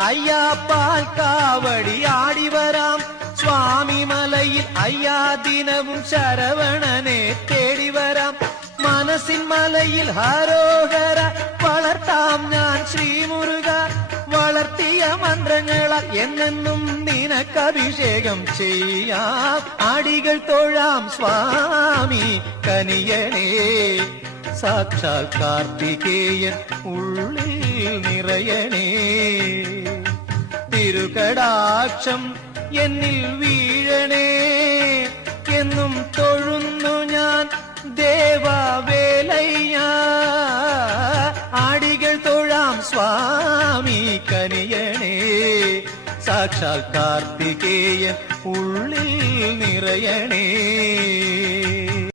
ஐயா பால் காவடி ஆடி வராம். சுவாமி மலையில் ஐயா தினமும் சரவணனே தேடி வராம். മനസ്സിൻ മലയിൽ ഹരോഹര വളർത്താം ഞാൻ ശ്രീമുരുക. വളർത്തിയ മന്ത്രങ്ങളാൽ എന്നെന്നും നിനക്കഭിഷേകം ചെയ്യാം. അടികൾ തൊഴാം സ്വാമി കനിയനേ. സാക്ഷാൽ കാർത്തികേയൻ ഉള്ളിൽ നിറയണേ. തിരുകടാക്ഷം എന്നിൽ വീഴണേ. എന്നും തൊഴുന്നു ഞാൻ ദേവവേലയ്യ. ആടികൾ തൊഴാം സ്വാമി കനിയണേ. സാക്ഷാൽ കാർത്തികേയൻ ഉള്ളിൽ നിറയണേ.